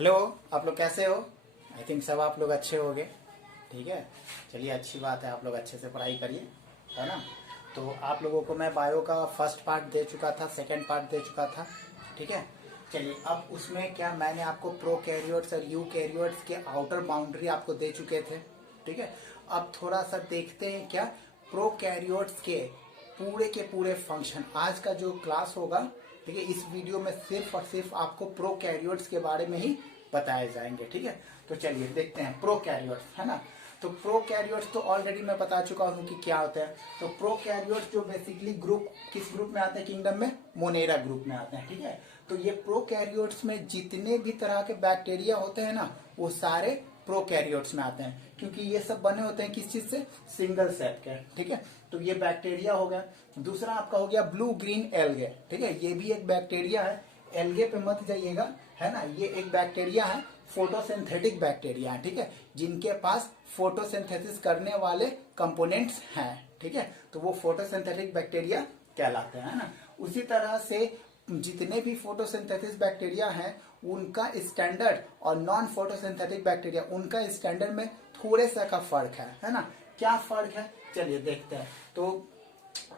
Hello, आप लोग कैसे हो? आई थिंक सब आप लोग अच्छे होंगे। ठीक है, चलिए अच्छी बात है, आप लोग अच्छे से पढ़ाई करिए, है ना। तो आप लोगों को मैं बायो का फर्स्ट पार्ट दे चुका था, सेकंड पार्ट दे चुका था। ठीक है, चलिए अब उसमें क्या मैंने आपको प्रो कैरियोट्स और यू कैरियोट्स के आउटर बाउंड्री आपको दे चुके थे। ठीक है, अब थोड़ा सा देखते हैं क्या प्रो कैरियोट्स के पूरे फंक्शन आज का जो क्लास होगा। ठीक है, इस वीडियो में सिर्फ और सिर्फ आपको प्रो कैरियोट्स के बारे में ही बताए जाएंगे। ठीक है, तो चलिए देखते हैं प्रो कैरियोट्स, है ना। तो प्रो कैरियोट्स तो ऑलरेडी मैं बता चुका हूँ कि क्या होता है। तो प्रो कैरियोट्स जो बेसिकली ग्रुप किस ग्रुप में आते हैं किंगडम में, मोनेरा ग्रुप में आते हैं। ठीक है, तो ये प्रो कैरियोट्स में जितने भी तरह के बैक्टीरिया होते हैं ना, वो सारे प्रोकैरियोट्स में आते हैं, क्योंकि ये सब बने होते हैं किस चीज से, सिंगल सेल के। ठीक है, तो ये बैक्टीरिया हो गया। दूसरा आपका हो गया ब्लू ग्रीन एल्गे। ठीक है, ये भी एक बैक्टीरिया है, एल्गे पे मत जाइएगा, है ना। ये एक बैक्टीरिया है, फोटोसिंथेटिक बैक्टीरिया है। ठीक है, जिनके पास फोटोसिंथेसिस करने वाले कंपोनेंट्स हैं। ठीक है, तो वो फोटोसिंथेटिक बैक्टीरिया कहलाते हैं, है ना। उसी तरह से जितने भी फोटोसिंथेसिस बैक्टीरिया हैं उनका स्टैंडर्ड और नॉन फोटोसिंथेटिक बैक्टीरिया उनका स्टैंडर्ड में थोड़े सा का फर्क है ना। क्या फर्क है, चलिए देखते हैं। तो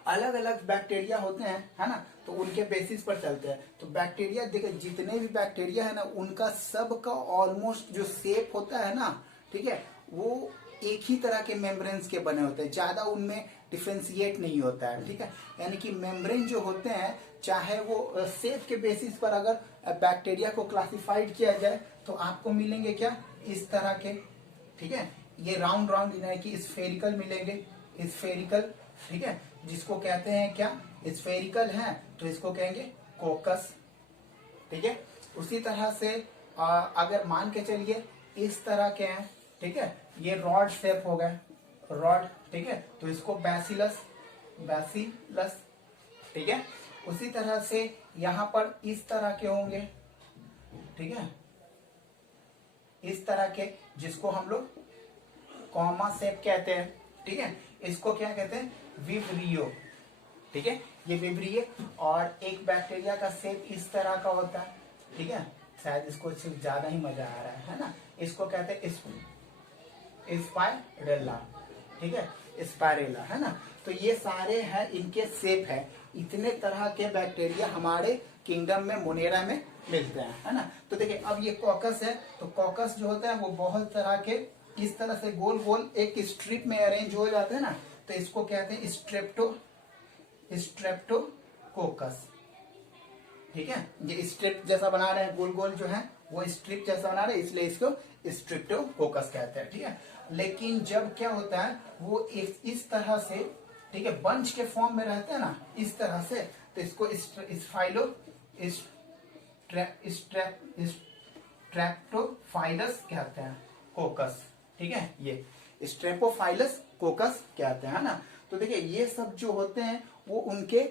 अलग अलग बैक्टीरिया होते हैं, है ना, तो उनके बेसिस पर चलते हैं। तो बैक्टीरिया देखिए, जितने भी बैक्टीरिया है ना, उनका सबका ऑलमोस्ट जो शेप होता है ना, ठीक है, वो एक ही तरह के मेम्ब्रेन्स के बने होते हैं, ज्यादा उनमें डिफ्रेंशिएट नहीं होता है। ठीक है, यानी कि मेम्ब्रेन जो होते हैं, चाहे वो शेप के बेसिस पर अगर बैक्टीरिया को क्लासिफाइड किया जाए तो आपको मिलेंगे क्या, इस तरह के। ठीक है, ये राउंड राउंड यानी कि स्फेरिकल मिलेंगे, स्फेरिकल। ठीक है, जिसको कहते हैं क्या, स्फेरिकल है तो इसको कहेंगे कोकस। ठीक है, उसी तरह से अगर मान के चलिए इस तरह के हैं, ठीक है, ये रॉड शेप हो गए, रॉड। ठीक है, तो इसको बैसिलस, बैसिलस। ठीक है, उसी तरह से यहां पर इस तरह के होंगे, ठीक है, इस तरह के, जिसको हम लोग कॉमा शेप कहते हैं। ठीक है, इसको क्या कहते हैं, विब्रियो। ठीक है, ये विब्रियो। और एक बैक्टीरिया का शेप इस तरह का होता है। ठीक है, शायद इसको सिर्फ ज्यादा ही मजा आ रहा है ना। इसको कहते हैं स्पाइरेला। ठीक है, स्पाइरेला, है ना। तो ये सारे हैं, इनके शेप है। इतने तरह के बैक्टीरिया हमारे किंगडम में, मोनेरा में मिलते हैं, है ना। तो देखिए अब ये कॉकस है, तो कॉकस जो होता है वो बहुत तरह के इस तरह से गोल गोल एक स्ट्रिप में अरेंज हो जाते हैं ना, तो इसको कहते हैं स्ट्रेप्टोकोकस। ठीक है, ये स्ट्रिप जैसा बना रहे हैं, गोल गोल जो है वो स्ट्रिप जैसा बना रहे हैं, इसलिए इसको स्ट्रिप्टोकोकस कहते हैं। ठीक है, लेकिन जब क्या होता है वो इस तरह से, ठीक है, बंच के फॉर्म में रहते हैं ना, इस तरह से, तो इसको स्ट्रेप्टोफाइलस कहते हैं, कोकस। ठीक है, ये स्ट्रेपोफाइलस कोकस कहते हैं, है ना। तो देखिए ये सब जो होते हैं वो उनके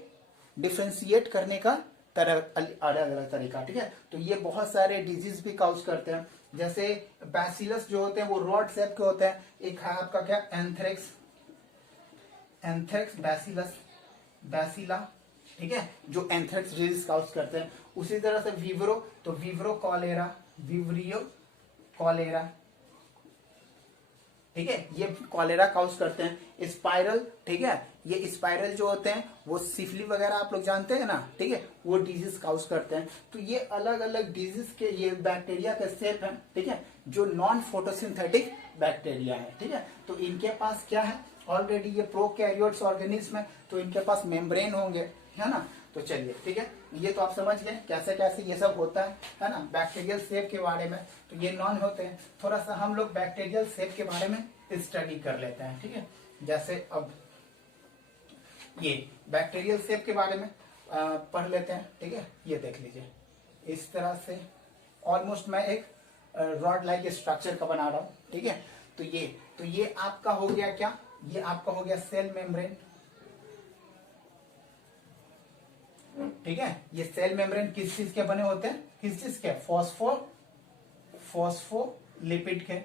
डिफ्रेंशिएट करने का अलग अलग तरीका। ठीक है, तो ये बहुत सारे डिजीज भी काउज करते हैं। जैसे बैसिलस जो होते हैं वो रॉड शेप के होते हैं। एक है आपका क्या, एंथ्रेक्स, एंथ्रेक्स बैसिलस, बैसिला। ठीक है, जो एंथ्रेक्स डिजीज काउज करते हैं। उसी तरह से विवरो, तो विवरो कॉलेरा, विवरियो कॉलेरा। ठीक है, ये कॉलेरा काउज करते हैं। स्पाइरल, ठीक है, ये स्पाइरल जो होते हैं वो सिफिली वगैरह आप लोग जानते हैं ना, ठीक है, वो डिजीज काउज करते हैं। तो ये अलग अलग डिजीज के ये बैक्टीरिया का शेप है। ठीक है, जो नॉन फोटोसिंथेटिक बैक्टीरिया है। ठीक है, तो इनके पास क्या है, ऑलरेडी ये प्रोकैरियोट्स ऑर्गेनिज्म है, तो इनके पास मेम्ब्रेन होंगे, है ना। तो चलिए, ठीक है, ये तो आप समझ गए कैसे कैसे ये सब होता है ना, बैक्टीरियल शेप के बारे में। तो ये नॉन होते हैं। थोड़ा सा हम लोग बैक्टीरियल शेप के बारे में स्टडी कर लेते हैं। ठीक है, जैसे अब ये बैक्टीरियल शेप के बारे में पढ़ लेते हैं। ठीक है, ये देख लीजिए, इस तरह से ऑलमोस्ट मैं एक रॉड लाइक स्ट्रक्चर का बना रहा हूं। ठीक है, तो ये आपका हो गया क्या, ये आपका हो गया सेल मेम्ब्रेन। ठीक है, ये सेल मेम्ब्रेन किस चीज के बने होते हैं, किस चीज के, फॉस्फोलिपिड के।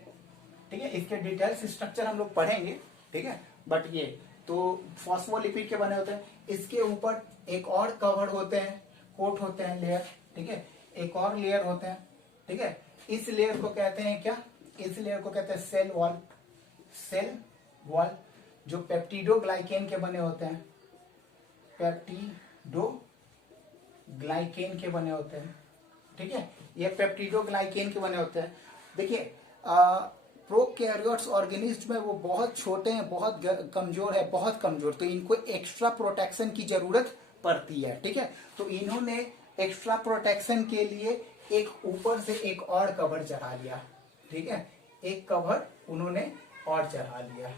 ठीक है, इसके डिटेल्स स्ट्रक्चर हम लोग पढ़ेंगे। ठीक है, बट ये तो फॉस्फोलिपिड के बने होते हैं। इसके ऊपर एक और कवर होते हैं, कोट होते हैं, लेयर। ठीक है, एक और लेयर होते हैं। ठीक है, इस लेयर को कहते हैं क्या, इस लेयर को कहते हैं सेल वॉल। सेल वॉल जो पेप्टिडोग्लाइकेन के बने होते हैं, पेप्टिडोग्लाइकेन के बने होते हैं, ठीक है, ये पेप्टिडोग्लाइकेन के बने होते हैं। देखिए प्रोकैरियोट्स ऑर्गेनिज्म में वो बहुत छोटे हैं, बहुत कमजोर है, बहुत कमजोर, तो इनको एक्स्ट्रा प्रोटेक्शन की जरूरत पड़ती है, ठीक है। तो इन्होंने एक्स्ट्रा प्रोटेक्शन के लिए एक ऊपर से एक और कवर चढ़ा लिया, ठीक है, एक कवर उन्होंने और चढ़ा लिया,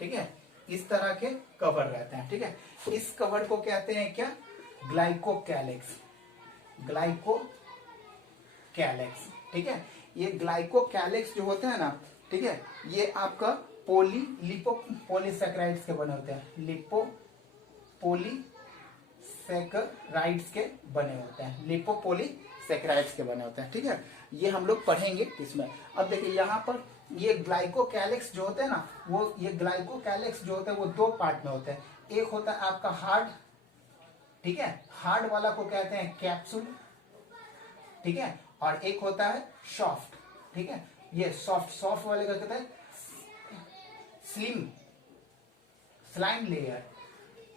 ठीक है, इस तरह के कवर रहते हैं, ठीक है। इस कवर को कहते हैं क्या, ग्लाइकोकैलिक्स, ग्लाइकोकैलिक्स, ठीक है। ये ग्लाइकोकैलिक्स जो होते हैं ना, ठीक है, ये आपका लिपोपॉलीसैकेराइड्स के बने होते हैं, लिपोपॉलीसैकेराइड्स के बने होते हैं, लिपोपॉलीसैकेराइड्स के बने होते हैं, ठीक है। ये हम लोग पढ़ेंगे इसमें। अब देखिए यहाँ पर ये ग्लाइकोकैलिक्स जो होते हैं ना, वो ये ग्लाइकोकैलिक्स जो होते हैं वो दो पार्ट में होते हैं। एक होता है आपका हार्ड, ठीक है, हार्ड वाला को कहते हैं कैप्सूल, ठीक है, और एक होता है सॉफ्ट, ठीक है, ये सॉफ्ट वाले का कहते हैं स्लाइम लेयर,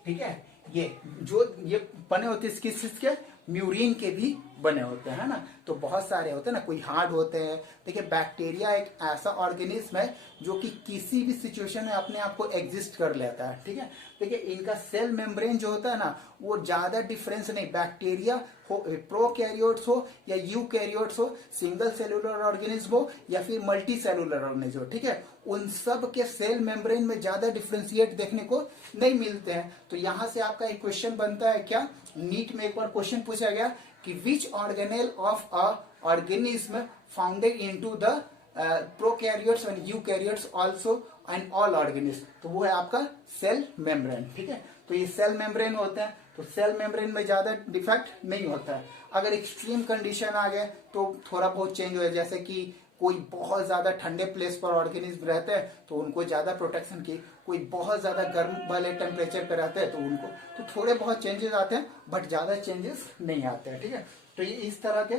ठीक है। ये जो ये बने होते हैं किसके, म्यूरिन के भी बने होते हैं ना, तो बहुत सारे होते हैं ना, कोई हार्ड होते हैं। देखिए बैक्टीरिया एक ऐसा ऑर्गेनिज्म है जो कि किसी भी सिचुएशन में अपने आप को एग्जिस्ट कर लेता है, ठीक है। देखिए इनका सेल मेम्ब्रेन जो होता है ना, वो ज्यादा डिफरेंस नहीं, बैक्टीरिया हो, प्रोकैरियोट्स हो या यूकैरियोट्स हो, सिंगल सेलुलर ऑर्गेनिज्म हो या फिर मल्टी सेलुलर ऑर्गेनिज्म हो, ठीक है, उन सब के सेल मेम्ब्रेन में ज्यादा डिफ्रेंशिएट देखने को नहीं मिलते हैं। तो यहां से आपका एक क्वेश्चन बनता है क्या, नीट में एक बार क्वेश्चन पूछा गया कि विच organelle of a organism founded into the prokaryotes and eukaryotes also and all organism, तो वो है आपका सेल मेम्ब्रेन, ठीक है। तो ये सेल मेम्ब्रेन होते हैं, तो सेल मेम्ब्रेन में ज्यादा डिफेक्ट नहीं होता है। अगर एक्सट्रीम कंडीशन आ गए तो थोड़ा बहुत चेंज हो, जैसे कि कोई बहुत ज्यादा ठंडे प्लेस पर ऑर्गेनिज्म रहते हैं तो उनको ज्यादा प्रोटेक्शन की, कोई बहुत ज्यादा गर्म वाले टेम्परेचर पे रहते हैं तो उनको तो थोड़े बहुत चेंजेस आते हैं, बट ज्यादा चेंजेस नहीं आते हैं, ठीक है। तो ये इस तरह के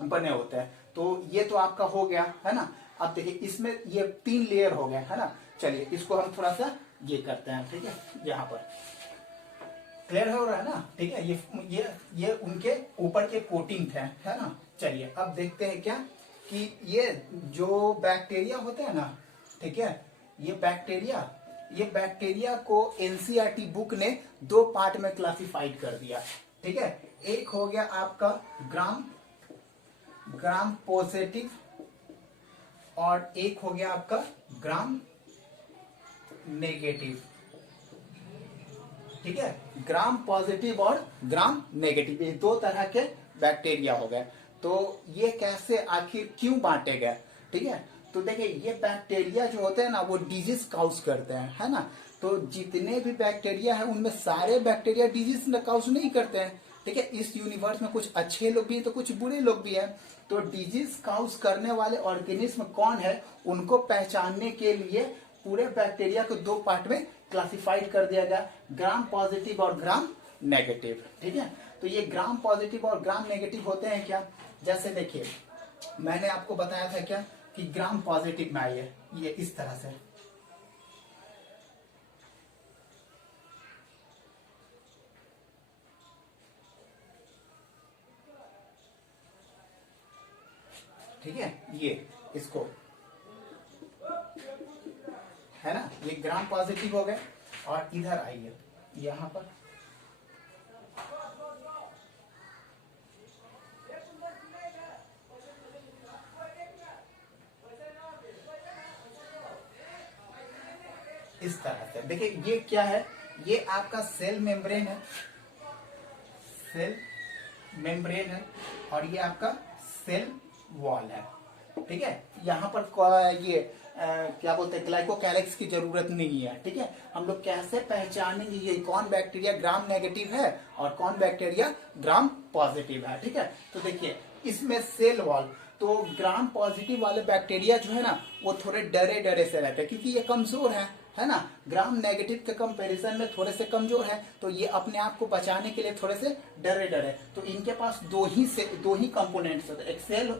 बने होते हैं। तो ये तो आपका हो गया है ना। अब देखिए इसमें ये 3 लेयर हो गए, है ना। चलिए इसको हम थोड़ा सा ये करते हैं, ठीक है, यहाँ पर क्लियर हो रहा है ना, ठीक है। ये उनके ऊपर के कोटिंग थे, है ना। चलिए अब देखते हैं क्या कि ये जो बैक्टीरिया होते हैं ना, ठीक है, ये बैक्टीरिया को एनसीईआरटी बुक ने 2 पार्ट में क्लासिफाइड कर दिया, ठीक है। एक हो गया आपका ग्राम पॉजिटिव और एक हो गया आपका ग्राम नेगेटिव, ठीक है। ग्राम पॉजिटिव और ग्राम नेगेटिव, ये 2 तरह के बैक्टीरिया हो गए। तो ये कैसे आखिर क्यों बांटे गए, ठीक है। तो देखिए ये बैक्टीरिया जो होते हैं ना वो डिजीज काउज करते हैं, है ना। तो जितने भी बैक्टीरिया है उनमें सारे बैक्टीरिया डिजीज काउज नहीं करते हैं, ठीक है। इस यूनिवर्स में कुछ अच्छे लोग भी हैं तो कुछ बुरे लोग भी हैं। तो डिजीज काउज करने वाले ऑर्गेनिज्म कौन है उनको पहचानने के लिए पूरे बैक्टीरिया को 2 पार्ट में क्लासिफाइड कर दिया गया, ग्राम पॉजिटिव और ग्राम नेगेटिव, ठीक है। तो ये ग्राम पॉजिटिव और ग्राम नेगेटिव होते हैं क्या, जैसे देखिए मैंने आपको बताया था क्या कि ग्राम पॉजिटिव में आइए ये इस तरह से, ठीक है, ये इसको है ना, ये ग्राम पॉजिटिव हो गए। और इधर आइए यहां पर इस तरह से देखिए ये क्या है, ये आपका सेल मेम्ब्रेन है, सेल मेम्ब्रेन है और ये आपका सेल वॉल है, ठीक है। यहाँ पर ये क्या बोलते हैं ग्लाइकोकैलिक्स की जरूरत नहीं है, ठीक है। हम लोग कैसे पहचानेंगे ये कौन बैक्टीरिया ग्राम नेगेटिव है और कौन बैक्टीरिया ग्राम पॉजिटिव है, ठीक है। तो देखिए इसमें सेल वॉल, तो ग्राम पॉजिटिव वाले बैक्टीरिया जो है ना वो थोड़े डरे डरे से रहते हैं क्योंकि ये कमजोर है है ना, ग्राम नेगेटिव के कंपैरिजन में थोड़े से कमजोर है, तो ये अपने आप को बचाने के लिए थोड़े से डरे डरे। तो इनके पास दो ही कंपोनेंट्स होते हैं, एक सेल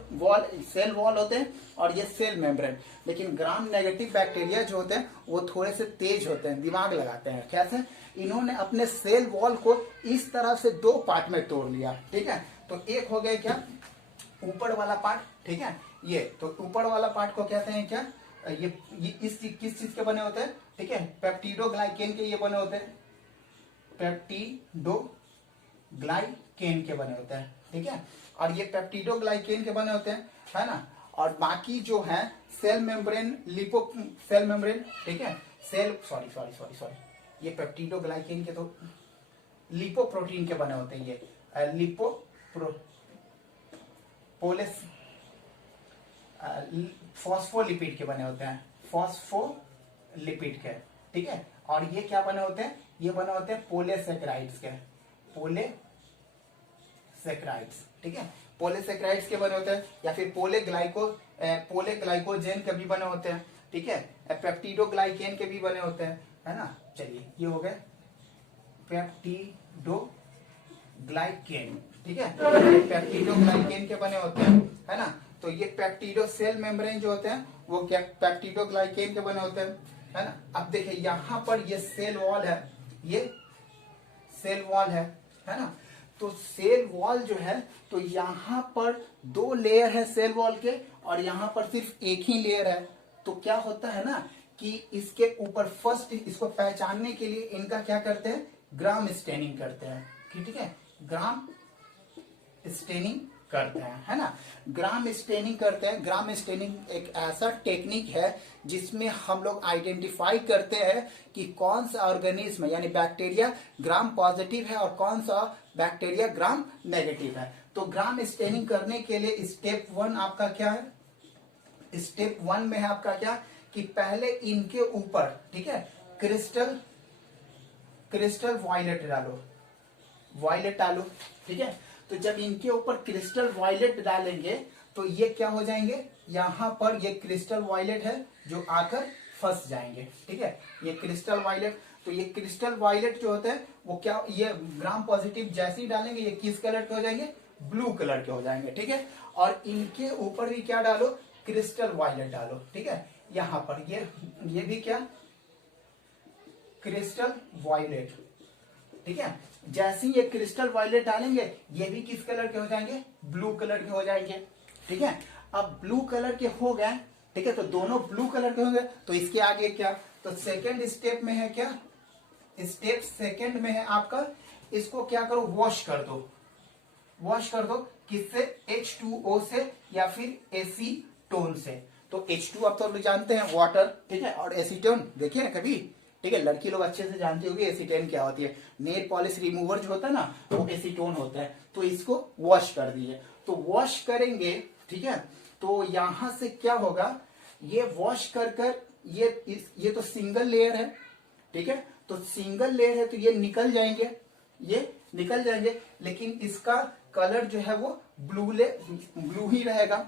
वॉल होते हैं और ये सेल मेम्ब्रेन। लेकिन ग्राम नेगेटिव बैक्टीरिया जो होते हैं वो थोड़े से तेज होते हैं, दिमाग लगाते हैं। कैसे? इन्होंने अपने सेल वॉल को इस तरह से दो पार्ट में तोड़ लिया, ठीक है। तो एक हो गया क्या, ऊपर वाला पार्ट, ठीक है। ये तो ऊपर वाला पार्ट को कहते हैं क्या, ये किस चीज के बने होते हैं, ठीक है, पेप्टिडोग्लाइकेन के ये बने होते हैं, पेप्टिडोग्लाइकेन के बने होते हैं, ठीक है। और ये पेप्टिडोग्लाइकेन के बने होते हैं, है ना। और बाकी जो है सेल मेम्ब्रेन, ठीक है, सॉरी ये पेप्टिडोग्लाइकेन के तो लिपोप्रोटीन के बने होते हैं, ये फॉस्फोलिपिड के बने होते हैं, फॉस्फोलिपिड के, ठीक है। और ये क्या बने होते हैं, ये बने होते हैं पोलेसेक्राइड्स के, ठीक है, पोलेसेक्राइड्स के बने होते हैं, या फिर पोलेग्लाइकोजेन के भी बने होते हैं, ठीक है, पेप्टिडोग्लाइकेन के भी बने होते हैं, है ना। चलिए ये हो गए पेप्टिडोग्लाइकेन, ठीक है, पेप्टिडोग्लाइकेन के बने होते हैं, है ना। तो ये पेप्टिडो सेल मेम्ब्रेन जो होते हैं वो क्या पेप्टिडोग्लाइकेन के बने होते हैं, है ना। अब देखिए यहाँ पर ये सेल वॉल है, ये सेल वॉल है ना। तो सेल वॉल जो है, तो यहाँ पर दो लेयर है सेल वॉल के और यहाँ पर सिर्फ एक ही लेयर है। तो क्या होता है ना कि इसके ऊपर फर्स्ट इसको पहचानने के लिए इनका क्या करते हैं, ग्राम स्टेनिंग करते हैं, ठीक है, ग्राम स्टेनिंग करते हैं, है ना। ग्राम स्टेनिंग करते हैं। ग्राम स्टेनिंग एक ऐसा टेक्निक है जिसमें हम लोग आइडेंटिफाई करते हैं कि कौन सा ऑर्गेनिज्म यानी बैक्टीरिया ग्राम पॉजिटिव है और कौन सा बैक्टीरिया ग्राम नेगेटिव है। तो ग्राम स्टेनिंग करने के लिए स्टेप 1 आपका क्या है, स्टेप 1 में है आपका क्या कि पहले इनके ऊपर, ठीक है, क्रिस्टल वायलेट डालो, ठीक है। तो जब इनके ऊपर क्रिस्टल वायलेट डालेंगे तो ये क्या हो जाएंगे, यहाँ पर ये क्रिस्टल वायलेट है जो आकर फंस जाएंगे, ठीक है, ये क्रिस्टल वायलेट। तो ये क्रिस्टल वायलेट जो होते हैं वो क्या, ये ग्राम पॉजिटिव जैसे ही डालेंगे ये किस कलर के हो जाएंगे, ब्लू कलर के हो जाएंगे, ठीक है। और इनके ऊपर भी क्या डालो, क्रिस्टल वायलेट डालो, ठीक है। यहाँ पर ये भी क्या, क्रिस्टल वायलेट, ठीक है। जैसे ही ये क्रिस्टल वायलेट डालेंगे ये भी किस कलर के हो जाएंगे, ब्लू कलर के हो जाएंगे, ठीक है। अब ब्लू कलर के हो गए, ठीक है, तो दोनों ब्लू कलर के होंगे। तो इसके आगे क्या, तो सेकेंड स्टेप में है क्या, स्टेप सेकेंड में है आपका, इसको क्या करो, वॉश कर दो किससे, H2O से या फिर एसीटोन से। तो H2 अब तो आप लोग जानते हैं वाटर, ठीक है, और एसीटोन देखिए ना कभी, ठीक है, लड़की लोग अच्छे से जानती होगी एसीटोन क्या होती है। नेल पॉलिश रिमूवर जो होता है ना वो एसीटोन होता है। तो इसको वॉश कर दिए, तो वॉश करेंगे, ठीक है। तो यहां से क्या होगा, ये वॉश कर ये तो सिंगल लेयर है, ठीक है, तो सिंगल लेयर है तो ये निकल जाएंगे, लेकिन इसका कलर जो है वो ब्लू ही रहेगा,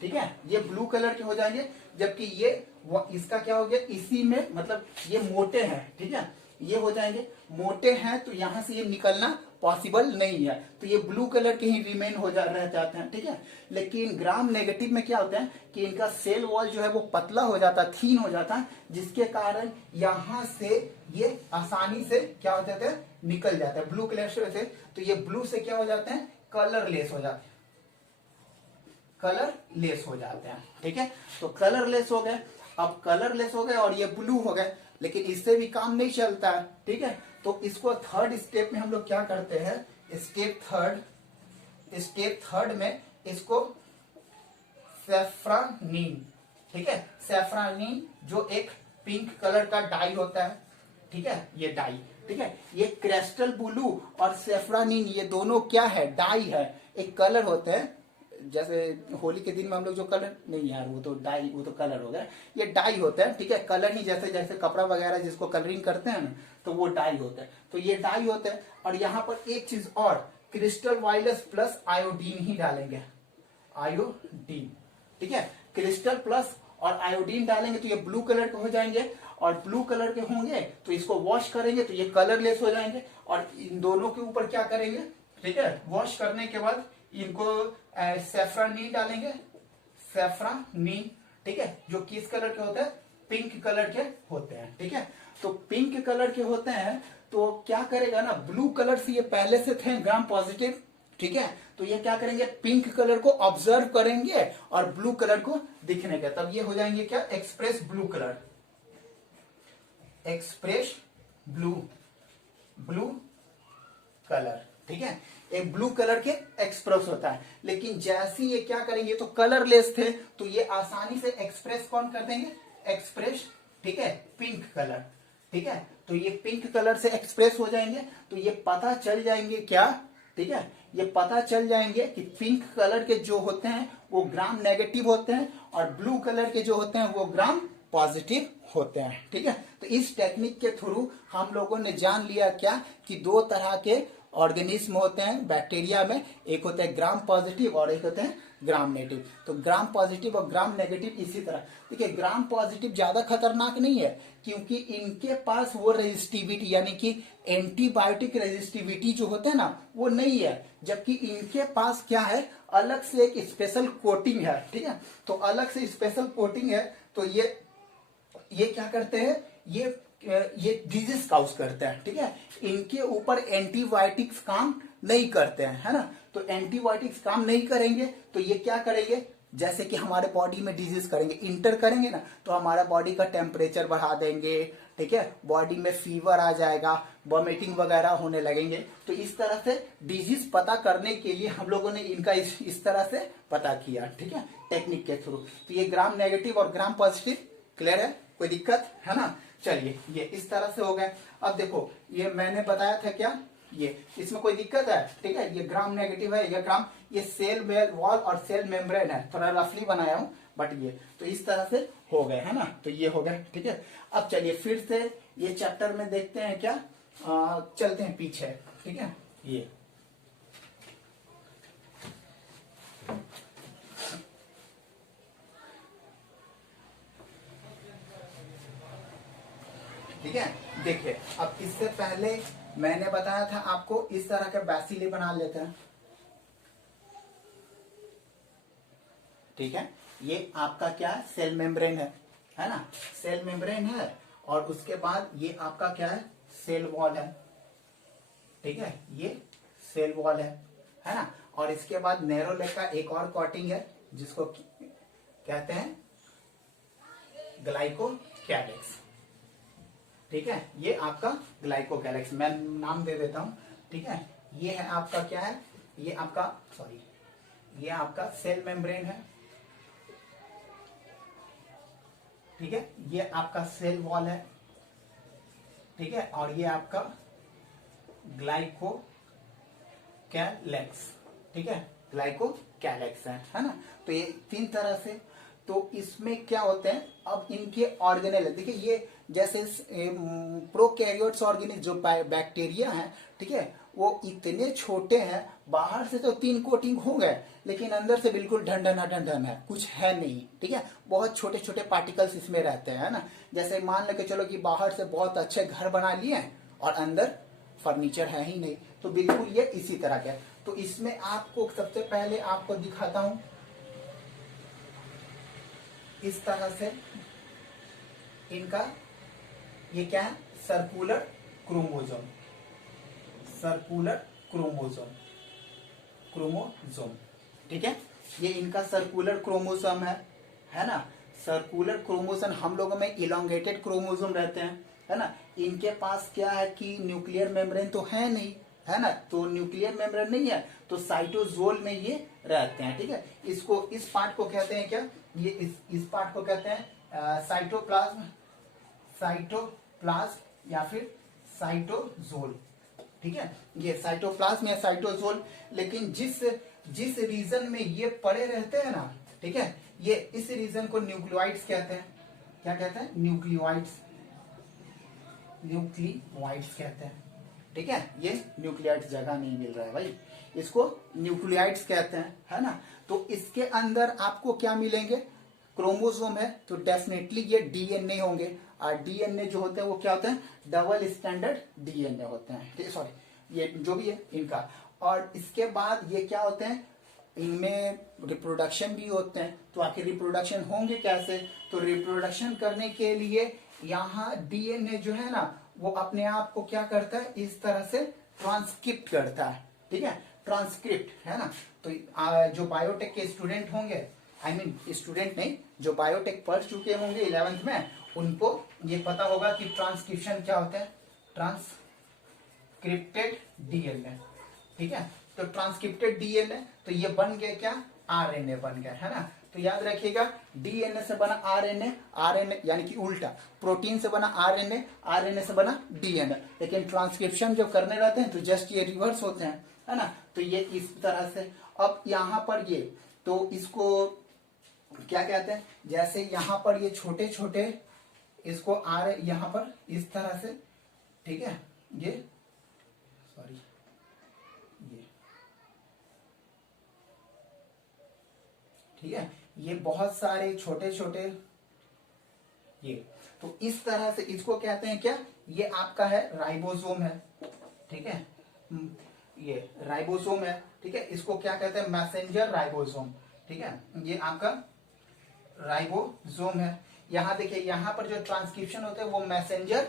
ठीक है, ये ब्लू कलर के हो जाएंगे। जबकि ये इसका क्या हो गया, इसी में मतलब ये मोटे हैं, ठीक है, ये हो जाएंगे मोटे हैं, तो यहां से ये निकलना पॉसिबल नहीं है, तो ये ब्लू कलर के ही रिमेन रह जाते हैं, ठीक है। लेकिन ग्राम नेगेटिव में क्या होता है कि इनका सेल वॉल जो है वो पतला हो जाता है, थीन हो जाता है, जिसके कारण यहां से ये आसानी से क्या हो जाता है, निकल जाता है ब्लू कलर से। तो ये ब्लू से क्या हो जाते हैं, कलरलेस हो जाते हैं, ठीक है। तो कलरलेस हो गए, अब कलरलेस हो गए और ये ब्लू हो गए, लेकिन इससे भी काम नहीं चलता है, ठीक है। तो इसको थर्ड स्टेप में हम लोग क्या करते हैं, स्टेप थर्ड में इसको सैफ्रानीन, ठीक है, सैफ्रानीन जो एक पिंक कलर का डाई होता है, ठीक है, ये डाई, ठीक है, ये क्रिस्टल ब्लू और सैफ्रानीन ये दोनों क्या है, डाई है, एक कलर होते हैं। जैसे होली के दिन में हम लोग जो कलर नहीं यार वो तो डाई, वो तो कलर हो गया, ये डाई होता है, ठीक है, कलर ही जैसे जैसे कपड़ा वगैरह जिसको कलरिंग करते हैं ना तो वो डाई होता है, तो ये डाई होता है। और यहाँ पर एक चीज और, क्रिस्टल वायलेट प्लस आयोडीन ही डालेंगे, आयोडीन, ठीक है, क्रिस्टल प्लस और आयोडीन डालेंगे तो ये ब्लू कलर के हो जाएंगे, और ब्लू कलर के होंगे तो इसको वॉश करेंगे तो ये कलरलेस हो जाएंगे। और इन दोनों के ऊपर क्या करेंगे, ठीक है, वॉश करने के बाद इनको सेफ्रानीन डालेंगे, सेफ्रानीन, ठीक है, जो किस कलर के होते हैं, पिंक कलर के होते हैं, ठीक है। तो पिंक कलर के होते हैं तो क्या करेगा ना, ब्लू कलर से ये पहले से थे ग्राम पॉजिटिव, ठीक है, तो ये क्या करेंगे, पिंक कलर को ऑब्जर्व करेंगे और ब्लू कलर को दिखने का, तब ये हो जाएंगे क्या, express blue colour, express blue, blue colour, ठीक है, एक ब्लू कलर के एक्सप्रेस होता है। लेकिन जैसे ये क्या करेंगे, तो कलरलेस थे तो ये आसानी से एक्सप्रेस कौन कर देंगे, एक्सप्रेस, ठीक है, पिंक कलर, ठीक है, तो ये पिंक कलर से एक्सप्रेस हो जाएंगे। तो ये पता चल जाएंगे क्या, ठीक है, ये पता चल जाएंगे कि पिंक कलर के जो होते हैं वो ग्राम नेगेटिव होते हैं और ब्लू कलर के जो होते हैं वो ग्राम पॉजिटिव होते हैं, ठीक है। तो इस टेक्निक के थ्रू हम लोगों ने जान लिया क्या, कि दो तरह के ऑर्गेनिज्म होते हैं बैक्टीरिया में, एक होते हैं ग्राम पॉजिटिव और एक होते हैं ग्राम नेगेटिव। तो ग्राम पॉजिटिव और ग्राम नेगेटिव इसी तरह, देखिए ग्राम पॉजिटिव ज्यादा खतरनाक नहीं है क्योंकि इनके पास वो रेजिस्टिविटी यानी कि एंटीबायोटिक रेजिस्टिविटी जो होते हैं ना वो नहीं है, जबकि इनके पास क्या है, अलग से एक स्पेशल कोटिंग है, ठीक है। तो अलग से स्पेशल कोटिंग है, तो ये क्या करते हैं, ये डिजीज काउज करते हैं, ठीक है। इनके ऊपर एंटीबायोटिक्स काम नहीं करते हैं, है ना। तो एंटीबायोटिक्स काम नहीं करेंगे तो ये क्या करेंगे, जैसे कि हमारे बॉडी में डिजीज करेंगे, इंटर करेंगे ना, तो हमारा बॉडी का टेम्परेचर बढ़ा देंगे, ठीक है, बॉडी में फीवर आ जाएगा, वॉमिटिंग वगैरह होने लगेंगे। तो इस तरह से डिजीज पता करने के लिए हम लोगों ने इनका इस तरह से पता किया, ठीक है, टेक्निक के थ्रू। तो ये ग्राम नेगेटिव और ग्राम पॉजिटिव क्लियर है, कोई दिक्कत है ना। चलिए ये इस तरह से हो गए। अब देखो ये मैंने बताया था क्या, ये इसमें कोई दिक्कत है, ठीक है, ये ग्राम नेगेटिव है, ये ग्राम, ये सेल वॉल और सेल मेम्ब्रेन है, थोड़ा रफली बनाया हूं बट ये तो इस तरह से हो गए, है ना। तो ये हो गए, ठीक है। अब चलिए फिर से ये चैप्टर में देखते हैं क्या, चलते हैं पीछे, ठीक है। ये ठीक है, देखिए अब इससे पहले मैंने बताया था आपको इस तरह के बैसिले बना लेते हैं, ठीक है। ये आपका क्या है, सेल मेम्ब्रेन है ना, सेल मेम्ब्रेन है, और उसके बाद ये आपका क्या है, सेल वॉल है, ठीक है, ये सेल वॉल है ना। और इसके बाद नैरो लेग का एक और कोटिंग है जिसको कहते हैं ग्लाइकोकैलिक्स, ठीक है, ये आपका ग्लाइकोकैलिक्स, मैं नाम दे देता हूं, ठीक है। ये है आपका क्या है, ये आपका सॉरी ये आपका सेल मेम्ब्रेन है, ठीक है, ये आपका सेल वॉल है, ठीक है, और ये आपका ग्लाइकोकैलिक्स, ठीक है, ग्लाइकोकैलिक्स है ना। तो ये तीन तरह से, तो इसमें क्या होते हैं, अब इनके ऑर्गेनेल, देखिए ये जैसे प्रोकैरियोट्स ऑर्गेनिज्म जो बैक्टीरिया हैं, ठीक है, वो इतने छोटे हैं, बाहर से तो 3 कोटिंग हो गए लेकिन अंदर से बिल्कुल ढंढन है, कुछ है नहीं, ठीक है, बहुत छोटे छोटे पार्टिकल्स इसमें रहते हैं, ना। जैसे मान लेके चलो कि बाहर से बहुत अच्छे घर बना लिए और अंदर फर्नीचर है ही नहीं, तो बिल्कुल ये इसी तरह का है। तो इसमें आपको सबसे पहले आपको दिखाता हूं इस तरह से इनका, ये क्या है, सर्कुलर क्रोमोसोम, सर्कुलर क्रोमोसोम, ठीक है, ये इनका सर्कुलर क्रोमोसोम है ना। सर्कुलर क्रोमोसोम, हम लोगों में इलोंगेटेड क्रोमोसोम रहते हैं, है ना। इनके पास क्या है कि न्यूक्लियर मेम्ब्रेन तो है नहीं, है ना, तो न्यूक्लियर मेम्ब्रेन नहीं है तो साइटोजोल में ये रहते हैं, ठीक है। इसको, इस पार्ट को कहते हैं क्या, ये इस पार्ट को कहते हैं साइटोप्लाज्म, साइटोप्लाज्म या फिर साइटोजोल, ठीक है, ये साइटोप्लाज्म या साइटोजोल। लेकिन जिस रीजन में ये पड़े रहते हैं ना, ठीक है, ये इस रीजन को न्यूक्लियोइड्स कहते हैं, क्या कहते हैं, न्यूक्लियोइड्स कहते हैं, ठीक है। ये न्यूक्लियोइड्स जगह नहीं मिल रहा है भाई, इसको न्यूक्लियोइड्स कहते हैं, है ना। तो इसके अंदर आपको क्या मिलेंगे, क्रोमोसोम है तो डेफिनेटली ये डीएनए होंगे, और डीएनए जो होते हैं वो क्या होते हैं, डबल स्टैंडर्ड डीएनए होते हैं, ठीक है, सॉरी ये जो भी है इनका। और इसके बाद ये क्या होते हैं, इनमें रिप्रोडक्शन भी होते हैं। तो आखिर रिप्रोडक्शन होंगे कैसे, तो रिप्रोडक्शन करने के लिए यहाँ डीएनए जो है ना वो अपने आप को क्या करता है, इस तरह से ट्रांसक्रिप्ट करता है, ठीक है, ट्रांसक्रिप्ट है ना। तो जो बायोटेक के स्टूडेंट होंगे, आई मीन स्टूडेंट नहीं, जो बायोटेक पढ़ चुके होंगे 11th में, उनको ये पता होगा कि ट्रांसक्रिप्शन क्या होता है, ट्रांसक्रिप्टेड डीएनए, ठीक है। तो ट्रांसक्रिप्टेड डीएनए, तो ये बन गया क्या, आरएनए बन गया, है ना। तो याद रखिएगा डीएनए से बना आरएनए, आरएनए यानी कि उल्टा, प्रोटीन से बना आरएनए, आरएनए से बना डीएनए। लेकिन ट्रांसक्रिप्शन जब करने रहते हैं तो जस्ट ये रिवर्स होते हैं, है ना। तो ये इस तरह से, अब यहाँ पर ये, तो इसको क्या कहते हैं, जैसे यहाँ पर ये छोटे छोटे इसको आर यहाँ पर इस तरह से, ठीक है, ये सॉरी ये, ठीक है, ये बहुत सारे छोटे छोटे ये, तो इस तरह से इसको कहते हैं क्या, ये आपका है राइबोसोम है, ठीक है, ये राइबोसोम है, ठीक है। इसको क्या कहते हैं, मैसेंजर राइबोसोम, ठीक है, ये आपका राइबोसोम है। यहाँ देखिए यहाँ पर जो ट्रांसक्रिप्शन होते हैं वो मैसेंजर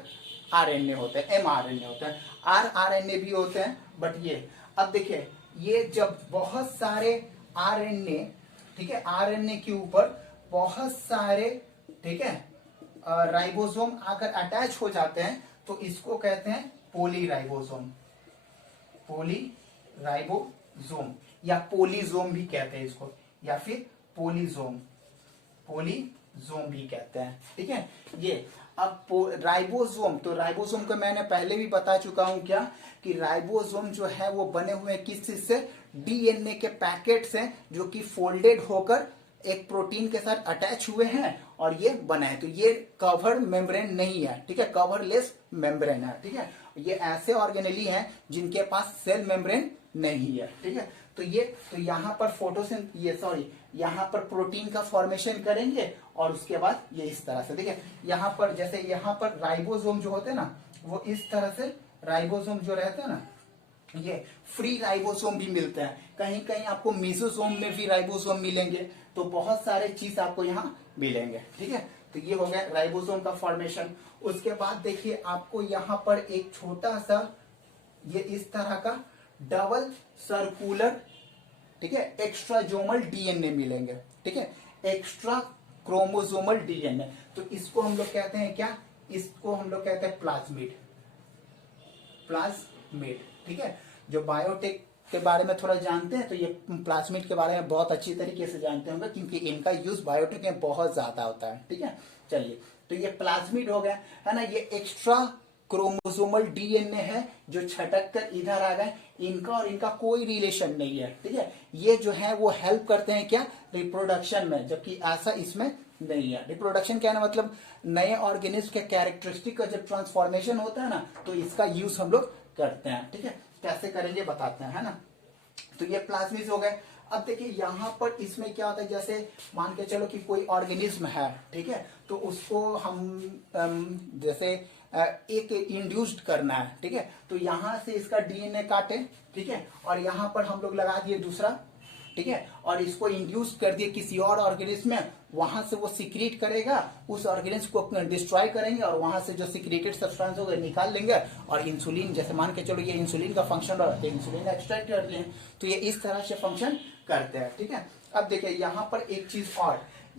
आरएनए होते हैं, एमआरएनए होते हैं, आरआरएनए भी होते हैं, बट ये अब देखिए ये जब बहुत सारे आरएनए, ठीक है, आरएनए के ऊपर बहुत सारे, ठीक है, राइबोसोम आकर अटैच हो जाते हैं तो इसको कहते हैं पॉलीराइबोसोम, पॉलीराइबोसोम या पोलीजोम भी कहते हैं इसको, या फिर पोलीजोम, पोलीजोम भी कहते हैं, ठीक है। ये अब राइबोसोम, तो राइबोसोम को मैंने पहले भी बता चुका हूं क्या, कि राइबोसोम जो है वो बने हुए किस चीज से, डीएनए के पैकेट से, जो कि फोल्डेड होकर एक प्रोटीन के साथ अटैच हुए हैं और ये बना है। तो ये कवर्ड मेम्ब्रेन नहीं है, ठीक है, कवरलेस मेम्ब्रेन है, ठीक है। ये ऐसे ऑर्गेनेली हैं जिनके पास सेल मेम्ब्रेन नहीं है, ठीक है। तो ये, तो यहाँ पर यहाँ पर प्रोटीन का फॉर्मेशन करेंगे और उसके बाद ये इस तरह से, देखिए यहाँ पर, जैसे यहाँ पर राइबोसोम जो होते हैं ना वो इस तरह से, राइबोसोम जो रहते हैं ना, ये फ्री राइबोसोम भी मिलते हैं, कहीं कहीं आपको मेसोसोम में भी राइबोसोम मिलेंगे, तो बहुत सारे चीज आपको यहाँ मिलेंगे, ठीक है। तो ये हो गया राइबोसोम का फॉर्मेशन। उसके बाद देखिए आपको यहाँ पर एक छोटा सा ये इस तरह का डबल सर्कुलर, ठीक है, एक्स्ट्राजोमल डीएनए मिलेंगे, ठीक है, एक्स्ट्रा क्रोमोसोमल डीएनए। तो इसको हम लोग कहते हैं क्या, इसको हम लोग कहते हैं प्लाज्मिड, प्लाज्मिड, ठीक है। जो बायोटेक के बारे में थोड़ा जानते हैं तो ये प्लाज्मिड के बारे में बहुत अच्छी तरीके से जानते होंगे, क्योंकि इनका यूज बायोटेक में बहुत ज्यादा होता है, ठीक है। चलिए, तो ये प्लाज्मिड हो गया, है ना। ये एक्स्ट्रा क्रोमोसोमल डीएनए है जो छटक कर इधर आ गए, इनका और इनका कोई रिलेशन नहीं है, ठीक है। ये जो है वो हेल्प करते हैं क्या, रिप्रोडक्शन में, जबकि ऐसा इसमें नहीं है। रिप्रोडक्शन क्या है, मतलब नए ऑर्गेनिज्म के कैरेक्टरिस्टिक का जब ट्रांसफॉर्मेशन होता है ना तो इसका यूज हम लोग करते हैं, ठीक है। कैसे करेंगे बताते हैं, है ना। तो ये प्लाज्मिड हो गए। अब देखिए यहाँ पर इसमें क्या होता है, जैसे मान के चलो कि कोई ऑर्गेनिज्म है, ठीक है, तो उसको हम जैसे एक इंड्यूस्ड करना है, ठीक है, तो यहाँ से इसका डीएनए काटे, ठीक है, और यहाँ पर हम लोग लगा दिए दूसरा, ठीक है, और इसको इंड्यूस कर दिए किसी और ऑर्गेनिज्म में, वहां से वो सिक्रीट करेगा, उस ऑर्गेनिज्म को डिस्ट्रॉय करेंगे और वहां से जो सिक्रेटेड सब्सटेंस होगा निकाल लेंगे, और इंसुलिन, जैसे मान के चलो ये इंसुलिन का फंक्शन रहा है तो इंसुलिन एक्सट्रैक्ट कर लें, तो ये इस तरह से फंक्शन करते हैं, ठीक है। अब देखिए यहाँ पर एक चीज और,